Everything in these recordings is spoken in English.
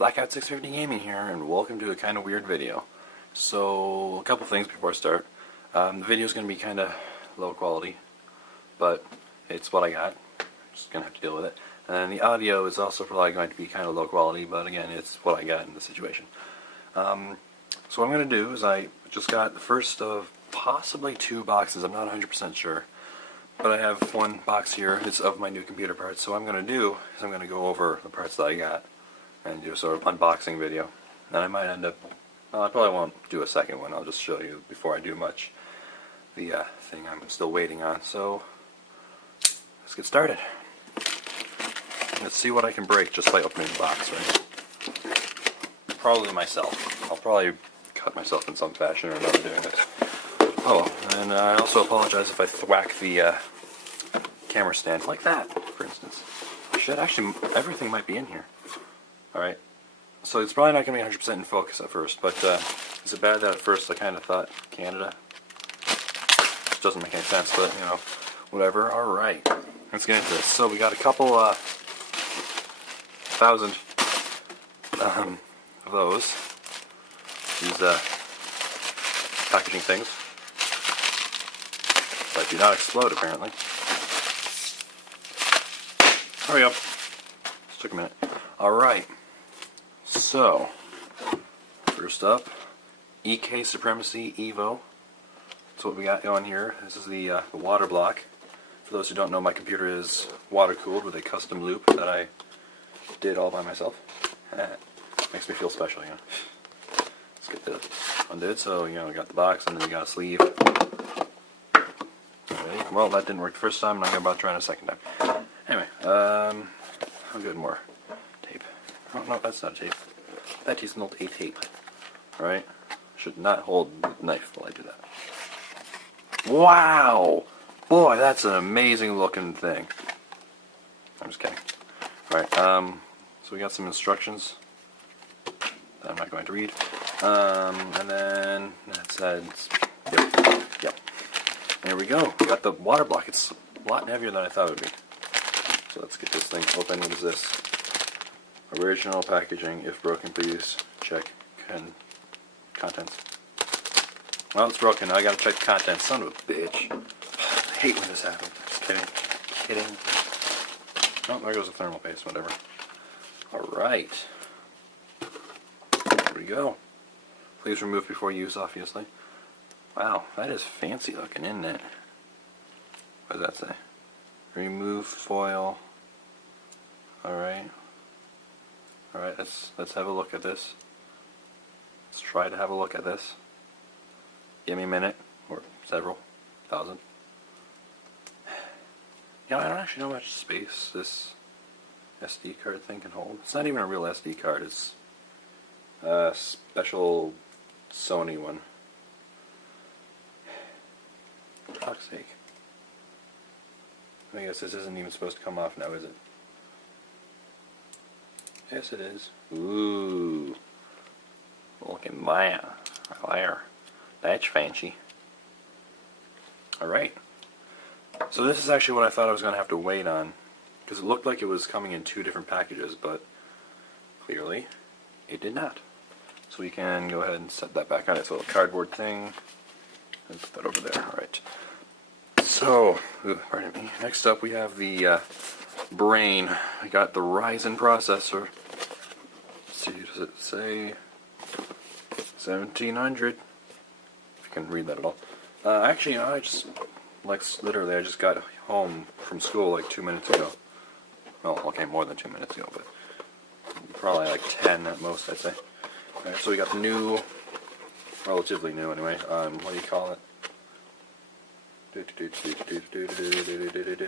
Blackout 650 Gaming here, and welcome to a kind of weird video. So, a couple things before I start. The video is going to be kind of low quality, but it's what I got. Just going to have to deal with it. And then the audio is also probably going to be kind of low quality, but again, it's what I got in the situation. So what I'm going to do is I just got the first of possibly 2 boxes. I'm not 100% sure. But I have one box here. It's of my new computer parts. So what I'm going to do is I'm going to go over the parts that I got and do a sort of unboxing video. And I might end up, well, I probably won't do a second one. I'll just show you before I do much the thing I'm still waiting on. So let's get started. Let's see what I can break just by opening the box, right? Probably myself. I'll probably cut myself in some fashion or another doing this. Oh, and I also apologize if I thwack the camera stand like that, for instance. Shit, actually, everything might be in here. Alright, so it's probably not going to be 100% in focus at first, but is it bad that at first I kind of thought Canada? Which doesn't make any sense, but, you know, whatever. Alright, let's get into this. So we got a couple thousand of those. These packaging things. That do not explode, apparently. There we go. This took a minute. Alright. So, first up, EKWB EVO. That's what we got going here. This is the Waterblock. For those who don't know, my computer is water cooled with a custom loop that I did all by myself. Makes me feel special, you know. Let's get this undid. So, you know, we got the box and then you got a sleeve. Well, that didn't work the first time, and I'm about to try it a second time. Anyway, I'll get more tape. Oh, no, that's not tape. That is not a tape. Alright? Should not hold the knife while I do that. Wow! Boy, that's an amazing looking thing. I'm just kidding. Alright, so we got some instructions that I'm not going to read. And then that said, yep. There we go. We got the water block. It's a lot heavier than I thought it would be. So let's get this thing open. What is this? Original packaging. If broken, please check contents. Well, it's broken. Now I gotta check the contents. Son of a bitch. I hate when this happens. Just kidding. Oh, there goes the thermal paste. Whatever. Alright. There we go. Please remove before use, obviously. Wow, that is fancy looking, isn't it? What does that say? Remove foil. Alright. Alright, let's have a look at this. Let's try to have a look at this. Give me a minute, or several thousand. You know, I don't actually know how much space this SD card thing can hold. It's not even a real SD card, it's a special Sony one. For fuck's sake. I guess this isn't even supposed to come off now, is it? Yes, it is. Ooh. Look at that. There. That's fancy. Alright. So this is actually what I thought I was going to have to wait on. Because it looked like it was coming in 2 different packages, but clearly it did not. So we can go ahead and set that back on its little cardboard thing. And put that over there. Alright. So, pardon me. Next up we have the brain. I got the Ryzen processor. Let's see, does it say 1700? If you can read that at all. Actually, you know, I just, like, literally, I just got home from school like 2 minutes ago. Well, okay, more than 2 minutes ago, but probably like 10 at most, I'd say. Alright, so we got the new, relatively new anyway, what do you call it? I don't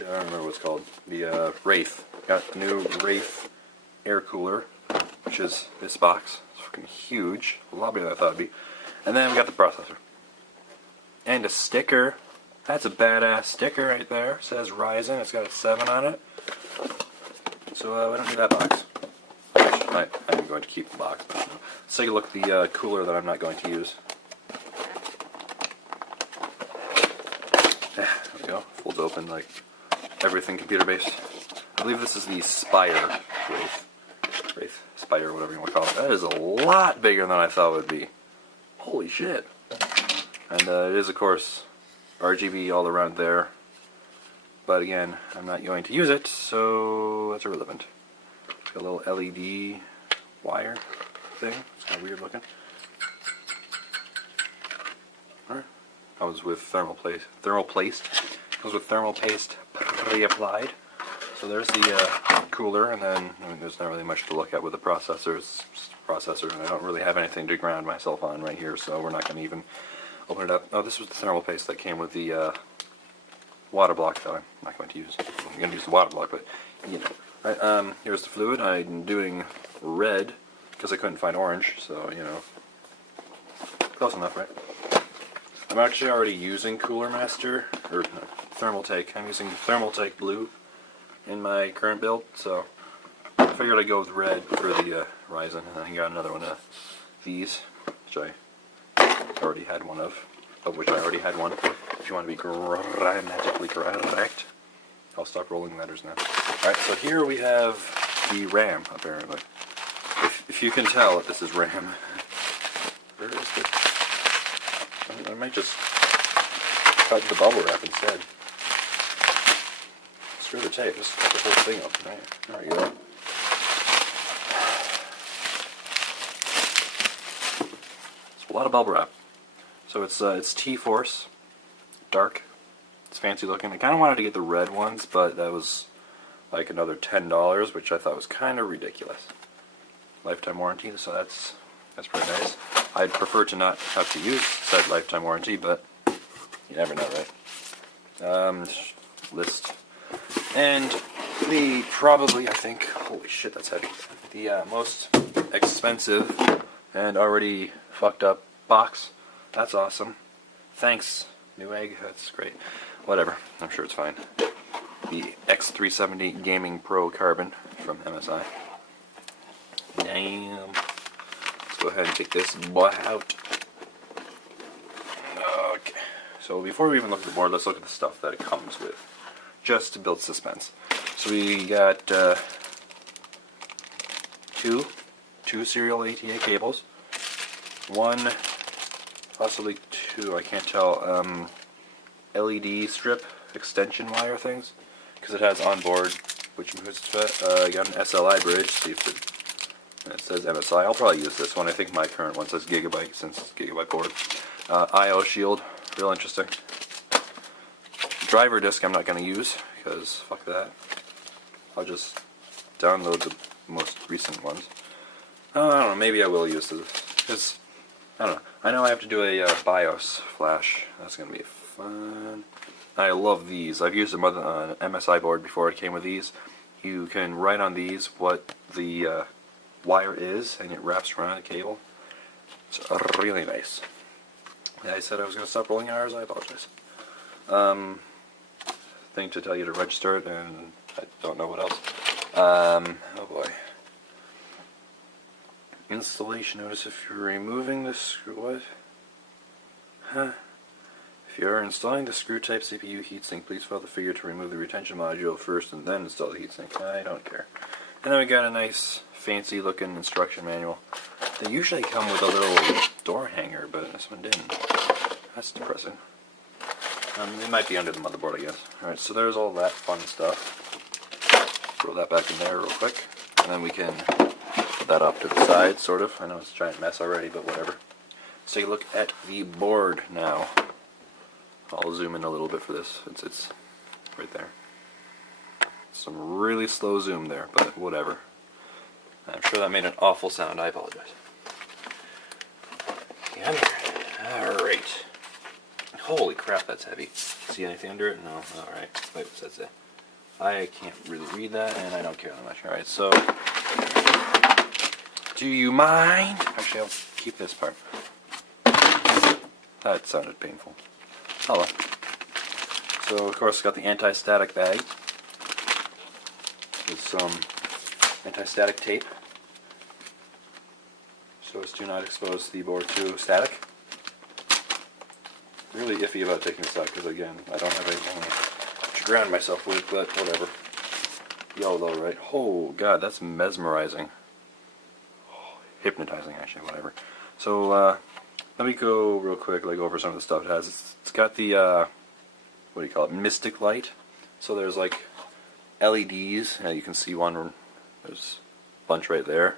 remember what it's called. The Wraith. Got the new Wraith air cooler, which is this box. It's fucking huge. A lot bigger than I thought it'd be. And then we got the processor. And a sticker. That's a badass sticker right there. It says Ryzen. It's got a 7 on it. So we don't need that box. I'm going to keep the box. But, let's take a look at the cooler that I'm not going to use. There we go. Folds open like everything computer based. I believe this is the Spire Wraith. spider, whatever you want to call it. That is a lot bigger than I thought it would be. Holy shit. And it is, of course, RGB all around there. But again, I'm not going to use it, so that's irrelevant. It's got a little LED wire thing. It's kind of weird looking. Alright. Comes with thermal paste. Comes with thermal paste pre-applied. So there's the cooler, and then there's not really much to look at with the processor. It's just a processor, and I don't really have anything to ground myself on right here, so we're not going to even open it up. Oh, this was the thermal paste that came with the Waterblock that I'm not going to use. I'm going to use the Waterblock, but you know. Right, here's the fluid. I'm doing red because I couldn't find orange, so you know, close enough, right? I'm actually already using Cooler Master, or no, Thermaltake. I'm using Thermaltake Blue in my current build, so I figured I'd go with red for the Ryzen, and I got another one of these, which I already had one of which I already had one. If you want to be grammatically correct. I'll stop rolling letters now. Alright, so here we have the RAM, apparently. If you can tell that this is RAM. Where is it? I might just cut the bubble wrap instead. Screw the tape, just cut the whole thing up. There you go. It's a lot of bubble wrap. So it's T-Force, dark. It's fancy looking. I kind of wanted to get the red ones, but that was like another $10, which I thought was kind of ridiculous. Lifetime warranty, so that's pretty nice. I'd prefer to not have to use said lifetime warranty, but you never know, right? List. And the probably, I think, holy shit, that's heavy. The most expensive and already fucked up box. That's awesome. Thanks, Newegg. That's great. Whatever. I'm sure it's fine. The X370 Gaming Pro Carbon from MSI. Damn. Let's go ahead and take this boy out. Okay. So before we even look at the board, let's look at the stuff that it comes with, just to build suspense. So we got two serial ATA cables, one, possibly two, I can't tell, LED strip extension wire things, because it has onboard, which includes I got an SLI bridge, see if it says MSI. I'll probably use this one. I think my current one says Gigabyte, since it's Gigabyte board. I/O shield, real interesting. Driver disk I'm not going to use, because fuck that. I'll just download the most recent ones. Oh, I don't know, maybe I will use this, because, I don't know. I know I have to do a BIOS flash. That's going to be fun. I love these. I've used an MSI board before. It came with these. You can write on these what the wire is, and it wraps around the cable. It's really nice. Yeah, I said I was going to stop rolling hours. I apologize. Thing to tell you to register it, and I don't know what else. Oh boy. Installation notice. If you're removing the screw, what? Huh? If you are installing the screw type CPU heatsink, please follow the figure to remove the retention module first and then install the heatsink. I don't care. And then we got a nice fancy looking instruction manual. They usually come with a little door hanger, but this one didn't. That's depressing. It might be under the motherboard, I guess. Alright, so there's all that fun stuff. Throw that back in there real quick. And then we can put that up to the side, sort of. I know it's a giant mess already, but whatever. Let's take a look at the board now. I'll zoom in a little bit for this. It's right there. Some really slow zoom there, but whatever. I'm sure that made an awful sound. I apologize. Yeah, alright. Holy crap, that's heavy. See anything under it? No. Alright. Wait, what's that say? I can't really read that, and I don't care that much. Alright, so... do you mind? Actually, I'll keep this part. That sounded painful. Hello. So, of course, got the anti-static bag with some anti-static tape so as to not expose the board to static. Really iffy about taking this out because, again, I don't have anything to ground myself with, but whatever. YOLO, right? Oh, God, that's mesmerizing. hypnotizing actually, whatever. So let me go real quick, like over some of the stuff it has. It's got the what do you call it, mystic light. So there's like LEDs. You can see one. There's a bunch right there.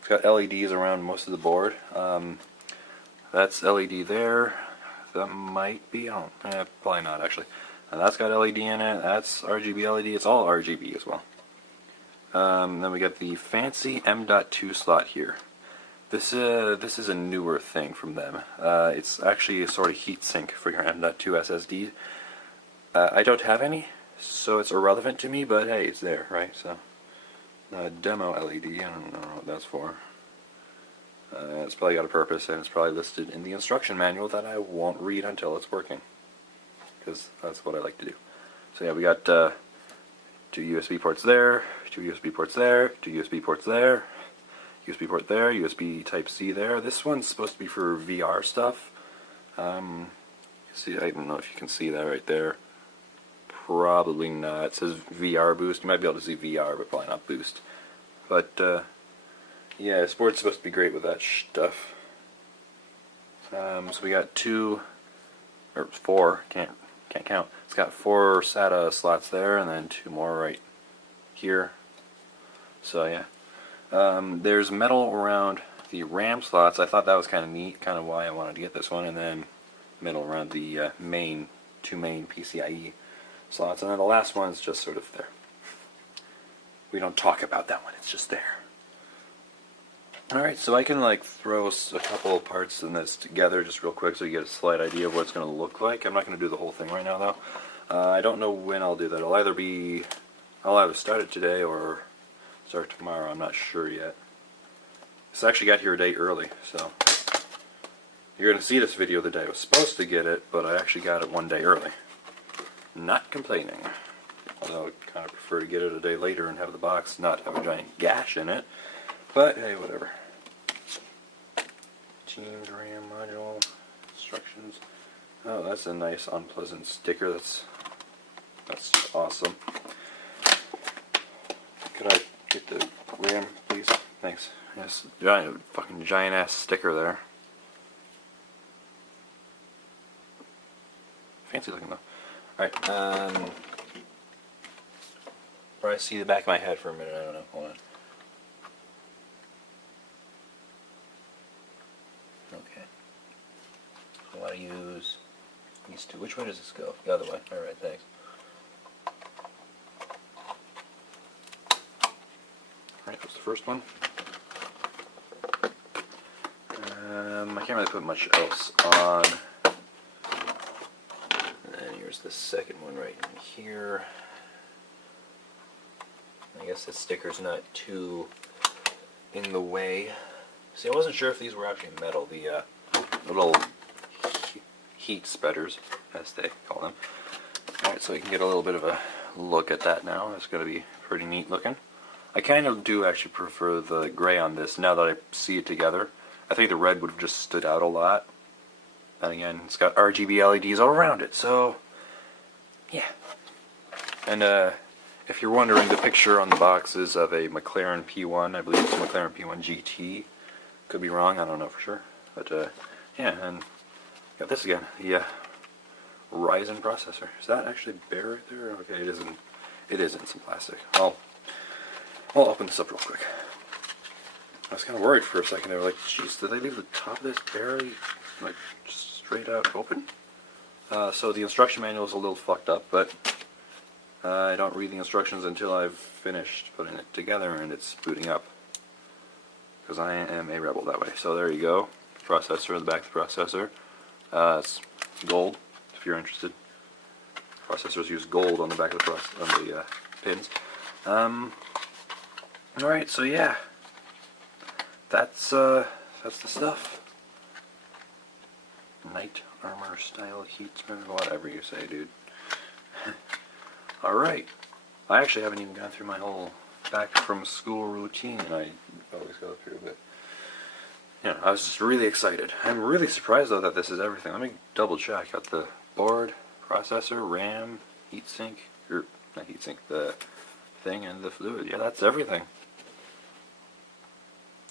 It's got LEDs around most of the board. That's LED there. That might be, probably not actually. And that's got LED in it. That's RGB LED. It's all RGB as well. Then we got the fancy M.2 slot here. This is a newer thing from them. It's actually a sort of heatsink for your M.2 SSD. I don't have any, so it's irrelevant to me, but hey, it's there, right? So, demo LED, I don't know what that's for. It's probably got a purpose, and it's probably listed in the instruction manual that I won't read until it's working, because that's what I like to do. So yeah, we got 2 USB ports there, 2 USB ports there, 2 USB ports there, USB port there, USB Type-C there. This one's supposed to be for VR stuff. See, I don't know if you can see that right there. Probably not. It says VR boost. You might be able to see VR, but probably not boost. But yeah, this board's supposed to be great with that stuff. So we got 2 or 4. Can't count. It's got 4 SATA slots there, and then 2 more right here. So yeah. There's metal around the RAM slots. I thought that was kind of neat, kind of why I wanted to get this one, and then metal around the two main PCIe slots, and then the last one is just sort of there. We don't talk about that one, it's just there. Alright, so I can like throw a couple of parts in this together just real quick so you get a slight idea of what it's going to look like. I'm not going to do the whole thing right now though. I don't know when I'll do that. I'll either start it today or start tomorrow, I'm not sure yet. This actually got here a day early, so you're going to see this video the day I was supposed to get it, but I actually got it 1 day early. Not complaining. Although I kind of prefer to get it a day later and have the box not have a giant gash in it. But hey, whatever. Teams RAM module instructions. Oh, that's a nice unpleasant sticker. That's awesome. Could I get the RAM, please? Thanks. Yes, fucking giant ass sticker there. Fancy looking though. Alright, probably see the back of my head for a minute, I don't know, hold on. Okay. I want to use these 2. Which way does this go? The other way. Alright, thanks. Alright, that's the first one. I can't really put much else on. And here's the second one right in here. I guess the sticker's not too in the way. See, I wasn't sure if these were actually metal, the little heat spreaders, as they call them. Alright, so we can get a little bit of a look at that now. It's going to be pretty neat looking. I kind of do actually prefer the gray on this now that I see it together. I think the red would have just stood out a lot. And again, it's got RGB LEDs all around it, so yeah. And if you're wondering, the picture on the box is of a McLaren P1. I believe it's a McLaren P1 GT. Could be wrong, I don't know for sure. But yeah, and got this again, the Ryzen processor. Is that actually bare right there? Okay, it isn't. It is in some plastic. I'll open this up real quick. I was kind of worried for a second. They were like, "Jeez, did they leave the top of this barely, like, just straight out open?" So the instruction manual is a little fucked up, but I don't read the instructions until I've finished putting it together and it's booting up. Because I am a rebel that way. So there you go. Processor, the back of the processor. It's gold, if you're interested. Processors use gold on the back of the pins. Alright, so yeah. That's the stuff. Knight armor style heat spreader, whatever you say, dude. Alright. I actually haven't even gone through my whole back from school routine. I always go through, but you know, I was just really excited. I'm really surprised though that this is everything. Let me double check. Got the board, processor, RAM, heatsink, or not heatsink, the thing, and the fluid. Yeah, that's everything.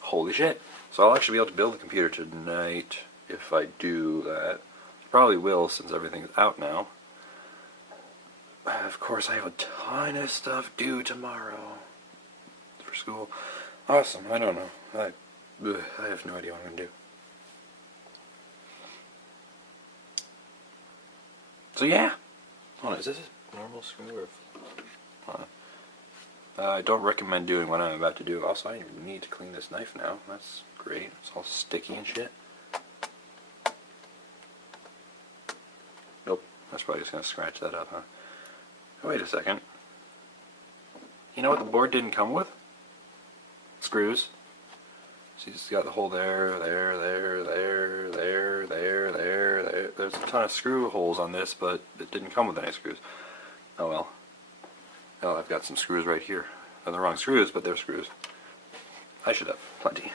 Holy shit. So I'll actually be able to build the computer tonight if I do that. Probably will since everything's out now. Of course I have a ton of stuff due tomorrow for school. Awesome, I don't know. I have no idea what I'm going to do. So yeah. Hold on, is this a normal screw or... I don't recommend doing what I'm about to do. Also, I need to clean this knife now. That's great. It's all sticky and shit. Nope. That's probably just going to scratch that up, huh? Oh, wait a second. You know what the board didn't come with? Screws. So you just got the hole there. There's a ton of screw holes on this, but it didn't come with any screws. Oh well. Oh, I've got some screws right here. They're the wrong screws, but they're screws. I should have plenty.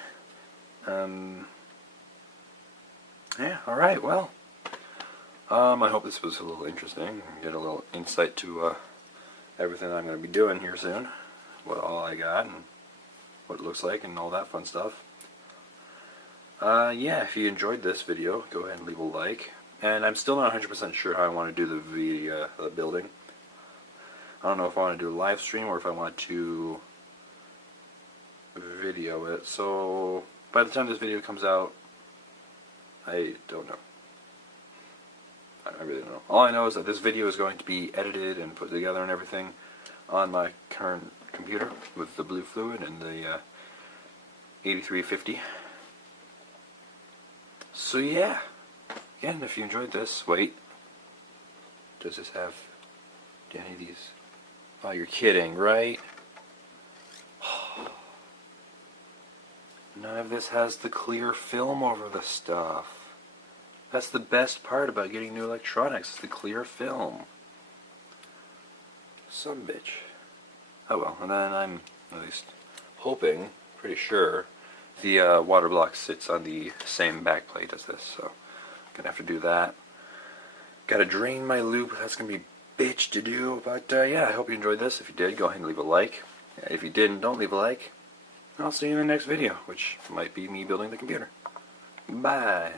Yeah, alright, well. I hope this was a little interesting. Get a little insight to everything I'm going to be doing here soon. What all I got and what it looks like and all that fun stuff. Yeah, if you enjoyed this video, go ahead and leave a like. And I'm still not 100% sure how I want to do the building. I don't know if I want to do a live stream or if I want to video it. So by the time this video comes out, I don't know. I really don't know. All I know is that this video is going to be edited and put together and everything on my current computer with the blue fluid and the 8350. So yeah. Again, if you enjoyed this, wait. Does this have any of these? Oh, you're kidding, right? None of this has the clear film over the stuff. That's the best part about getting new electronics, is the clear film. Some bitch. Oh well, and then I'm at least hoping, pretty sure, the Waterblock sits on the same backplate as this, so I'm gonna have to do that. Gotta drain my loop, that's gonna be bitch to do, but yeah, I hope you enjoyed this. If you did, go ahead and leave a like. If you didn't, don't leave a like. I'll see you in the next video, which might be me building the computer. Bye.